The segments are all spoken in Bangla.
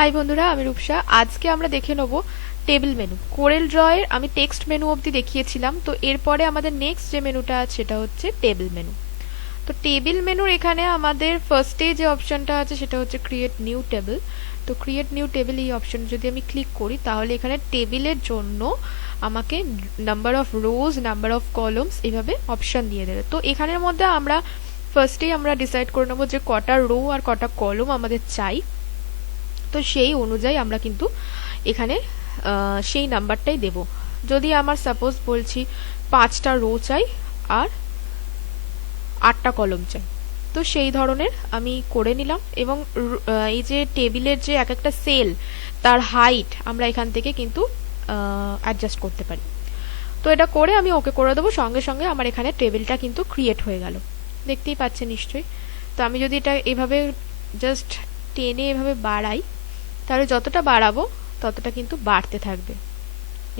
হাই বন্ধুরা, আমি রূপসা। আজকে আমরা দেখে নেব টেবিল মেনু। কোরেল ড্র এর আমি টেক্সট মেনু অবধি দেখিয়েছিলাম, তো এরপরে আমাদের নেক্সট যে মেনুটা আছে সেটা হচ্ছে টেবিল মেনু। তো টেবিল মেনুর এখানে আমাদের ফার্স্টে যে অপশনটা আছে সেটা হচ্ছে ক্রিয়েট নিউ টেবিল। তো ক্রিয়েট নিউ টেবিল এই অপশন যদি আমি ক্লিক করি তাহলে এখানে টেবিলের জন্য আমাকে number of rose, number of columns এভাবে অপশন দিয়ে দেবে। তো এখানের মধ্যে আমরা ফার্স্টেই আমরা ডিসাইড করে নেবো যে কটা রো আর কটা কলম আমাদের চাই। তো সেই অনুযায়ী আমরা কিন্তু এখানে সেই নাম্বারটাই দেব। যদি আমার সাপোজ বলছি 5টা রো চাই আর 8টা কলম চাই, তো সেই ধরনের আমি করে নিলাম। এবং এই যে টেবিলের যে এক একটা সেল তার হাইট আমরা এখান থেকে কিন্তু অ্যাডজাস্ট করতে পারি। তো এটা করে আমি ওকে করে দেবো, সঙ্গে সঙ্গে আমার এখানে টেবিলটা কিন্তু ক্রিয়েট হয়ে গেল, দেখতেই পাচ্ছেন নিশ্চয়ই। তো আমি যদি এটা এভাবে জাস্ট টেনে এভাবে বাড়াই তাহলে যতটা বাড়াবো ততটা কিন্তু বাড়তে থাকবে,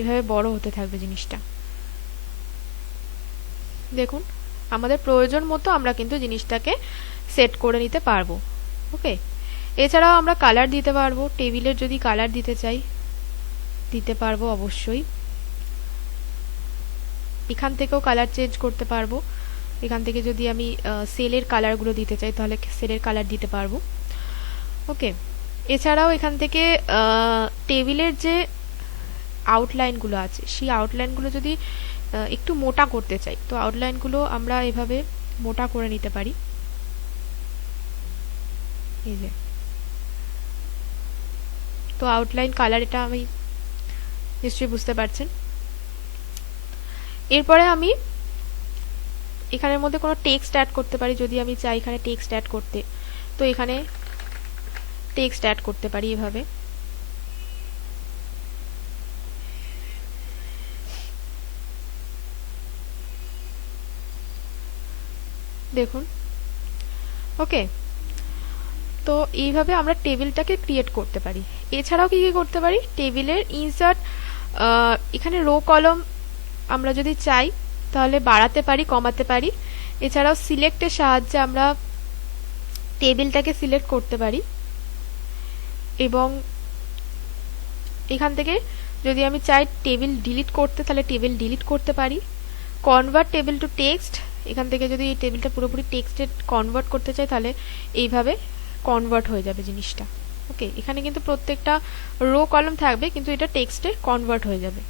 এভাবে বড় হতে থাকবে জিনিসটা। দেখুন, আমাদের প্রয়োজন মতো আমরা কিন্তু জিনিসটাকে সেট করে নিতে পারবো। ওকে, এছাড়াও আমরা কালার দিতে পারবো। টেবিলের যদি কালার দিতে চাই দিতে পারবো অবশ্যই। এখান থেকেও কালার চেঞ্জ করতে পারবো। এখান থেকে যদি আমি সেলের কালারগুলো দিতে চাই তাহলে সেলের কালার দিতে পারবো। ওকে, এছাড়াও এখান থেকে টেবিলের যে আউটলাইনগুলো আছে সেই আউটলাইনগুলো যদি একটু মোটা করতে চাই তো আউটলাইনগুলো আমরা এভাবে মোটা করে নিতে পারি। এই যে, তো আউটলাইন কালার এটা আমি নিশ্চয়ই বুঝতে পারছেন। এরপরে আমি এখানের মধ্যে কোনো টেক্সট অ্যাড করতে পারি। যদি আমি চাই এখানে টেক্সট অ্যাড করতে, তো এখানে টেক্সট অ্যাড করতে পারি এভাবে। দেখুন, ওকে, তো এইভাবে আমরা টেবিলটাকে ক্রিয়েট করতে পারি। এছাড়াও কি কি করতে পারি, টেবিলের ইনসার্ট, এখানে রো কলম আমরা যদি চাই তাহলে বাড়াতে পারি, কমাতে পারি। এছাড়াও সিলেক্টের সাহায্যে আমরা টেবিলটাকে সিলেক্ট করতে পারি। এবং এখান থেকে যদি আমি চাই টেবিল ডিলিট করতে তাহলে টেবিল ডিলিট করতে পারি। কনভার্ট টেবিল টু টেক্সট, এখান থেকে যদি এই টেবিলটা পুরোপুরি টেক্সটে কনভার্ট করতে চাই তাহলে এইভাবে কনভার্ট হয়ে যাবে জিনিসটা। ওকে, এখানে কিন্তু প্রত্যেকটা রো কলম থাকবে কিন্তু এটা টেক্সটে কনভার্ট হয়ে যাবে।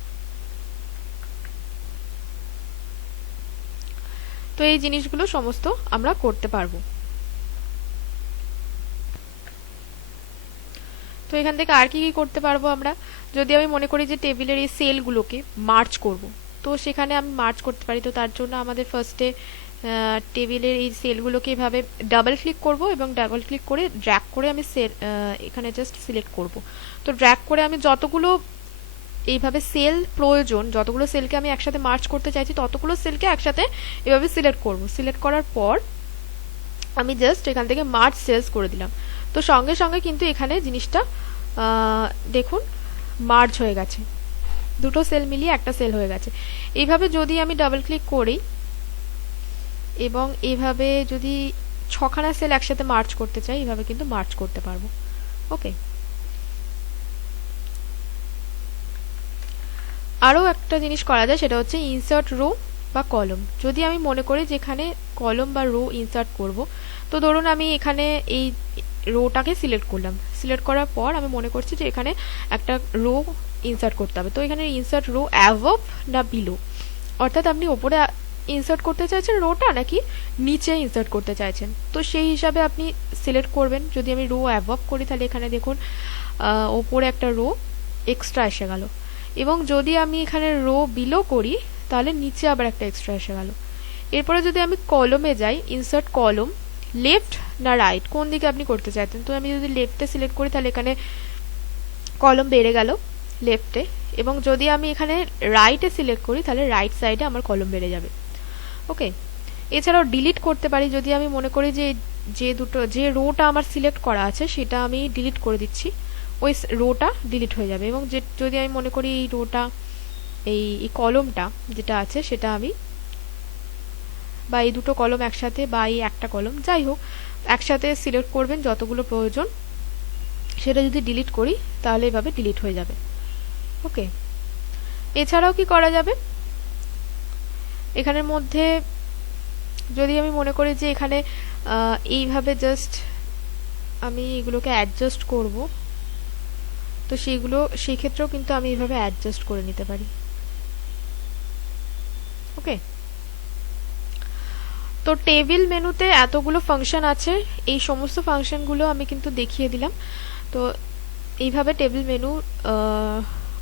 তো এই জিনিসগুলো সমস্ত আমরা করতে পারবো। তো এখান থেকে আর কি কি করতে পারবো আমরা, যদি আমি মনে করি যে টেবিলের এই সেলগুলোকে মার্জ করব, তো সেখানে আমি মার্জ করতে পারি। তো তার জন্য আমাদের ফার্স্টে টেবিলের এই সেলগুলোকে এভাবে ডাবল ক্লিক করব এবং ডাবল ক্লিক করে ড্র্যাগ করে আমি এখানে জাস্ট সিলেক্ট করব। তো ড্র্যাগ করে আমি যতগুলো এইভাবে সেল প্রয়োজন, যতগুলো সেলকে আমি একসাথে মার্জ করতে চাইছি ততগুলো সেলকে একসাথে এভাবে সিলেক্ট করব। সিলেক্ট করার পর আমি জাস্ট এখান থেকে মার্জ সেলস করে দিলাম। তো সঙ্গে সঙ্গে কিন্তু এখানে জিনিসটা দেখুন মার্জ হয়ে গেছে, দুটো সেল মিলিয়ে একটা সেল হয়ে গেছে। এইভাবে যদি আমি ডাবল ক্লিক করি এবং এইভাবে যদি 6খানা সেল একসাথে মার্জ করতে চাই এইভাবে কিন্তু মার্জ করতে পারবো। ওকে, আরও একটা জিনিস করা যায় সেটা হচ্ছে ইনসার্ট রো বা কলম। যদি আমি মনে করি যে এখানে কলম বা রো ইনসার্ট করব, তো ধরুন আমি এখানে এই রোটাকে সিলেক্ট করলাম। সিলেক্ট করার পর আমি মনে করছি যে এখানে একটা রো ইনসার্ট করতে হবে। তো এখানে ইনসার্ট রো অ্যাবভ না বিলো, অর্থাৎ আপনি ওপরে ইনসার্ট করতে চাইছেন রোটা নাকি নিচে ইনসার্ট করতে চাইছেন, তো সেই হিসাবে আপনি সিলেক্ট করবেন। যদি আমি রো অ্যাবভ করি তাহলে এখানে দেখুন ওপরে একটা রো এক্সট্রা এসে গেল। এবং যদি আমি এখানে রো বিলো করি তাহলে নিচে আবার একটা এক্সট্রা এসে গেল। এরপরে যদি আমি কলমে যাই, ইনসার্ট কলম, লেফট না রাইট কোন দিকে আপনি করতে চাইতেন, তো আমি যদি লেফটে সিলেক্ট করি তাহলে এখানে কলম বেড়ে গেল লেফটে। এবং যদি আমি এখানে রাইটে সিলেক্ট করি তাহলে রাইট সাইডে আমার কলম বেড়ে যাবে। ওকে, এছাড়াও ডিলিট করতে পারি। যদি আমি মনে করি যে যে রোটা আমার সিলেক্ট করা আছে সেটা আমি ডিলিট করে দিচ্ছি, ওই রোটা ডিলিট হয়ে যাবে। এবং যদি আমি মনে করি এই রোটা এই কলমটা যেটা আছে সেটা আমি, বা এই দুটো কলম একসাথে বা এই একটা কলম যাই হোক একসাথে সিলেক্ট করবেন যতগুলো প্রয়োজন, সেটা যদি ডিলিট করি তাহলে এভাবে ডিলিট হয়ে যাবে। ওকে, এছাড়াও কি করা যাবে, এখানের মধ্যে যদি আমি মনে করি যে এখানে এইভাবে জাস্ট আমি এগুলোকে অ্যাডজাস্ট করব, তো সেই ক্ষেত্রেও কিন্তু আমি এইভাবে অ্যাডজাস্ট করে নিতে পারি। ওকে, তো টেবিল মেনুতে এতগুলো ফাংশন আছে, এই সমস্ত ফাংশনগুলো আমি কিন্তু দেখিয়ে দিলাম। তো এইভাবে টেবিল মেনু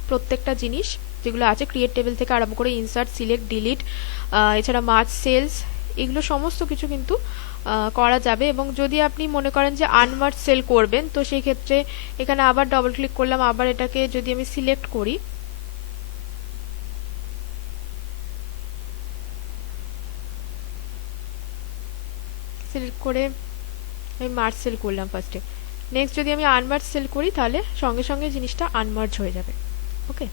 প্রত্যেকটা জিনিস যেগুলো আছে, ক্রিয়েট টেবিল থেকে আরম্ভ করে ইনসার্ট, সিলেক্ট, ডিলিট, এছাড়া মার্জ সেলস, এগুলো সমস্ত কিছু কিন্তু করা যাবে। এবং যদি আপনি মনে করেন যে আনমার্জ সেল করবেন, তো সেই ক্ষেত্রে এখানে আবার ডবল ক্লিক করলাম, আবার এটাকে যদি আমি সিলেক্ট করি, সিলেক্ট করে আমি মার্জ সেল করলাম ফার্স্টে, নেক্সট যদি আমি আনমার্জ সেল করি তাহলে সঙ্গে সঙ্গে জিনিসটা আনমার্জ হয়ে যাবে। ওকে,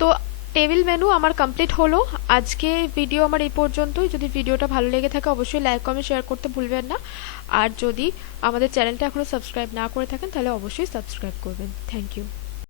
তো টেবিল মেনু আমার কমপ্লিট হলো। আজকে ভিডিও আমার এই পর্যন্তই। যদি ভিডিওটা ভালো লেগে থাকে অবশ্যই লাইক কমেন্ট শেয়ার করতে ভুলবেন না। আর যদি আমাদের চ্যানেলটা এখনো সাবস্ক্রাইব না করে থাকেন তাহলে অবশ্যই সাবস্ক্রাইব করবেন। Thank you.